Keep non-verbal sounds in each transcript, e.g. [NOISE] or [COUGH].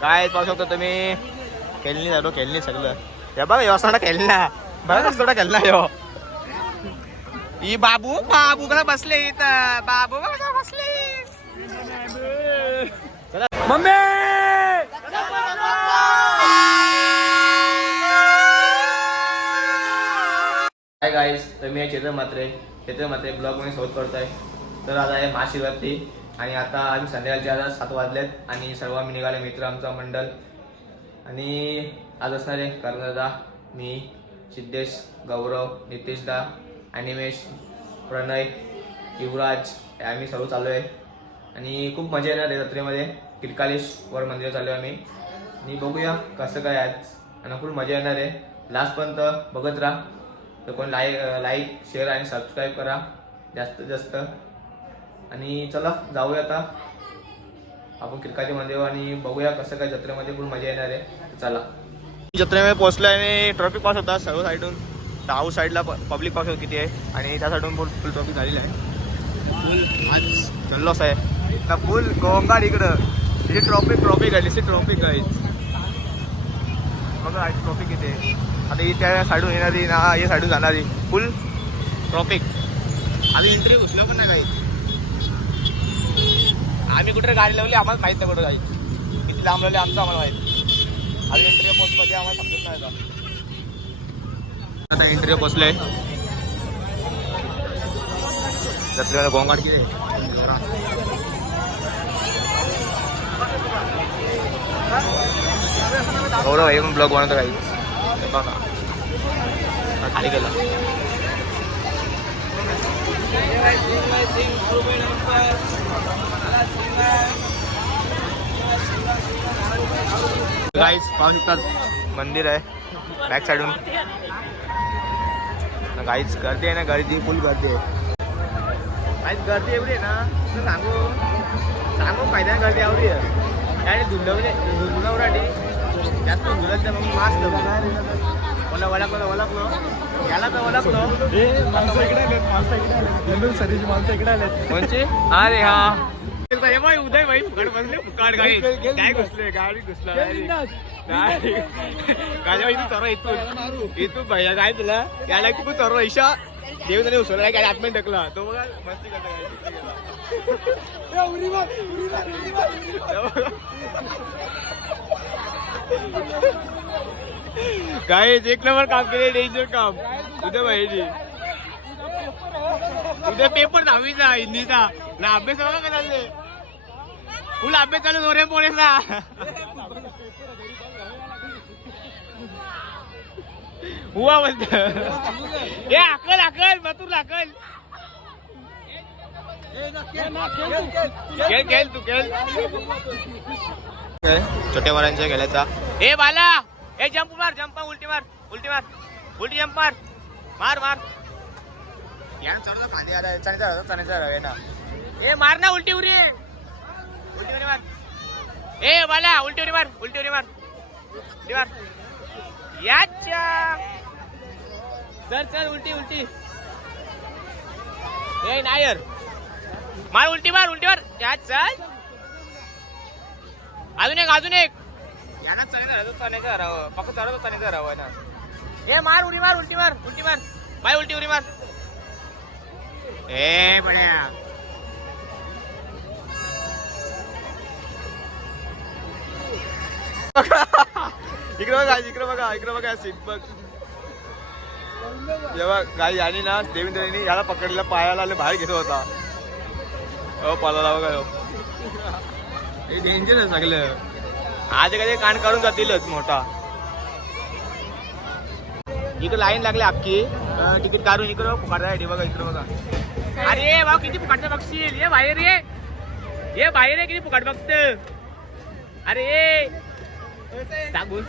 काय पाहू शकतो तुम्ही? खेळणी झालो खेळणी सगळं. हे बघा व्यवस्था खेळला बघा कसं थोडा खेळला यो. ही बाबू बाबू कसा बसले इथं. बाबू कसा बसले. मम्मी! गाईस तर मी आहे चेतन मात्रे चेतन मात्रे ब्लॉगमध्ये सोबत करतोय. तर आता आहे महाशिवरात्री आणि आता आम्ही संध्याकाळचे आता सात वाजलेत आणि सर्व आम्ही निघाले मित्र आमचा मंडळ आणि आज असणार आहे कर्णदा मी सिद्धेश गौरव नितेशदा अनिमेश प्रणय युवराज हे आम्ही सर्व चालू आहे आणि खूप मजा येणार आहे जत्रेमध्ये. किरकालेश्वर मंदिर चालू आहे आम्ही. आणि बघूया कसं काय आज. आणि खूप मजा येणार आहे. लास्टपर्यंत बघत राहा. तर कोण लाईक लाईक शेअर आणि सबस्क्राईब करा. जास्तीत जास्त. आणि चला जाऊया आता. आपण क्रिकाचे मध्ये आणि बघूया कसं काय जत्रेमध्ये खूप मजा येणार आहे. चला. जत्रेमध्ये पोहोचलोय आणि ट्रॉफिक पास होता सर्व साईडून डाऊ साईडला पब्लिक पास किती आहे. आणि त्या साईडून फुल फुल ट्रॉफिक झालेलं आहे. फुल आज. जल्लोष आहे. ना फुल गोंगाट इकडं. तिथे ट्रॉफिक ट्रॉफिक आहे दिसते ट्रॉफिक आहे बघा ट्रॉफिक आहे. आता ही त्या साईडून येणारी ना या साईडून जाणारी. फुल ट्रॉफिक आम्ही एंट्री घुसलो पण नाही काही आम्ही कुठे गाडी लावली आम्हाला माहीत नाही कुठं जायचं किती लांब लावली आमचं आम्हाला माहीत आम्ही इंटरव्ह्यू पोस्टमध्ये आम्हाला समजत नाही आता. इंटरव्ह्यू एंट्री आहे जत्रेला गोंगाट किती गौरव आहे पण ब्लॉग बनवतो काही बघा खाली गेला गाईस पाहू शकतात मंदिर आहे बॅक साईडून गाईच गर्दी आहे ना गर्दी फुल गर्दी आहे. गाईच गर्दी एवढी आहे ना तुला सांगू सांगू फायद्याने गर्दी एवढी आहे. काय धुंडवले धुंडवराटी जास्त धुलत नाही मग मास्क ओला ओळखलं ओळखलो याला तर ओळखलो माणसं इकडे आलेत माणसं इकडे आलेत. सरीची माणसं इकडे आलेत. म्हणजे अरे हा हे. उदय भाई फुकट बसले फुकट गाडी काय घुसले गाडी घुसला इथून इथून भैया काय तुला याला की चोरा ईशा देव त्याने उसरला काय आतमध्ये टाकला तो बघा मस्ती काय एक नंबर काम केले डेंजर काम. उद्या भाईजी. उद्या पेपर दहावीचा हिंदीचा. ना अभ्यास बघा का चालले फुल अभ्यास चालू दोरे पोरेचा हुआ बोलत ए अकल अकल बतूर अकल खेळ खेळ तू खेळ. छोट्या वरांच्या खेळायचा ए बाला. ए जंप मार जंप उलटी मार उलटी मार. उलटी जंप मार. मार मार. यानं चढतो खाली आला चण्याचा चण्याचा रवे ना ए मार ना उलटी उरी उलटी उरी मार. ए बाला उलटी उरी मार उलटी उरी मार. उलटी मार. याच्या चल चल उलटी उलटी. ए नायर. मार उलटी मार उलटी मार. या चल. अजून एक अजून एक. यांना चण्याचा चण्याचा राहावं पक्क चढवतो चण्याचा राहावं ना ए मार उडी मार उलटी मार उलटी मार. बाय उलटी उडी मार. ए बड्या. [LAUGHS] इकडे बघा इकडे बघा इकडे बघा सीट बघ. जेव्हा गाई आणि ना देवेंद्रनी याला पकडलेला पायाला आले बाहेर घेतो होता. हो पाला बघा हो. हे डेंजर आहे सगळं. आज कधी कान काढून जातीलच मोठा. इकडे लाईन लागली अख्खी. तिकीट काढून इकडं येते बघा इकडे बघा. अरे भाऊ किती फुकाटचं बघशील? ये बाहेर ये. ये बाहेर ये किती फुकाट बघत अरे सांगून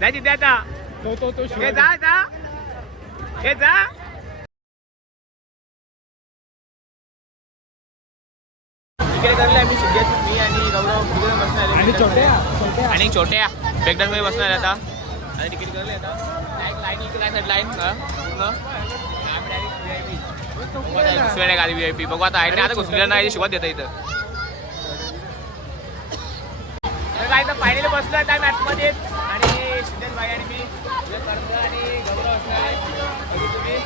जा तिथे आता. तो तो तो हे शिवाय जा जा. हे जा. तिकडे करले आम्ही सिद्धेश मी आणि गौरव तिकडे बसणार. आणि छोट्या छोट्या. आणि छोट्या. ब्रेकडाऊन मध्ये बसणार आता. आणि तिकीट करले आता लाईन लाईन इकडे काय साईड लाईन पूर्ण दुसऱ्या गाडी व्ही आय पी बघू आता ना? आता घुसलेलं नाही शिकवत देतं इथं तर काय तर फायनली बसलो आहे त्या मॅचमध्ये आणि सिद्धेश भाई आणि मी कर्ज आणि गौरव असणार आहे. तुम्ही.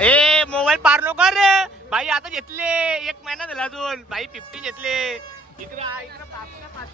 ए मोबाईल पार नको रे. भाई आता घेतले. एक महिना झाला अजून. भाई फिफ्टी घेतले. इकडे इकडे बापूला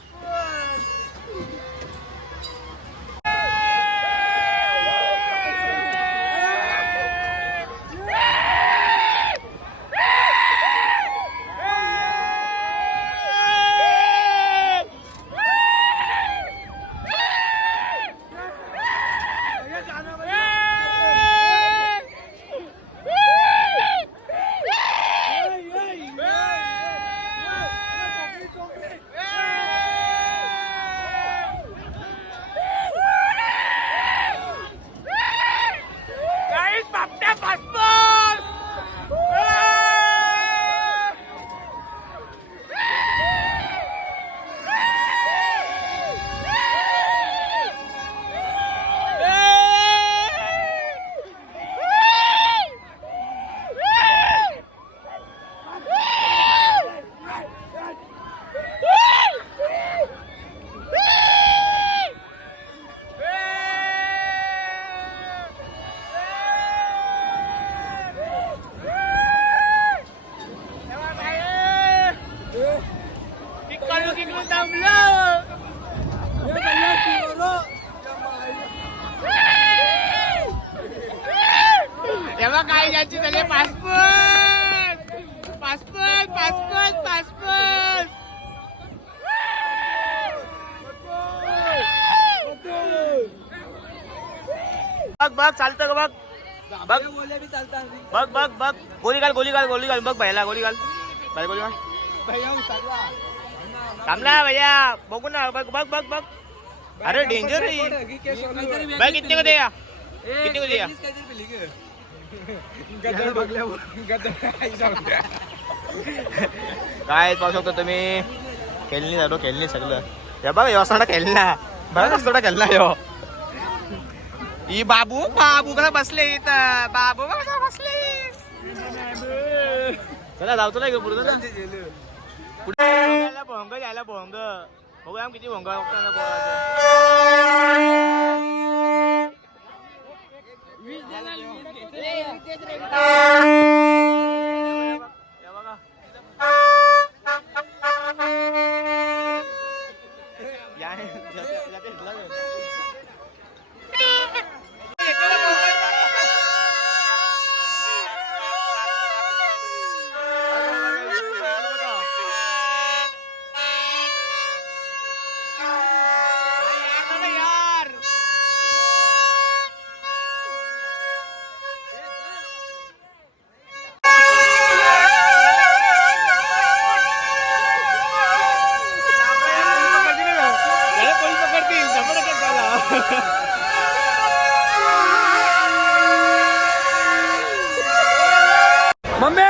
तेव्हा काय ज्यांची झाले पासपोर्ट पासपोर्ट पासपोर्ट पासपोर्ट बघ बघ चालतं का बघ बघ बघ बघ बघ गोली घाल गोली घाल गोली घाल बघ भैयाला गोली घाल भाई गोली घाल थांबला भैया बघू ना बघ बघ बघ बघ अरे डेंजर आहे भाई कितने को दिया कितने को दिया काय पाहू शकतो तुम्ही खेळणी झालो खेळणी सगळं हे बघ व्यवस्था खेळला बघा थोडा खेळला यो ई बाबू बाबू कसा बसले इथं बाबू कसा बसले चला जाऊ तुला पुढे पुढे भोंग जायला भोंग बघूया किती भोंग बघताना मम्मी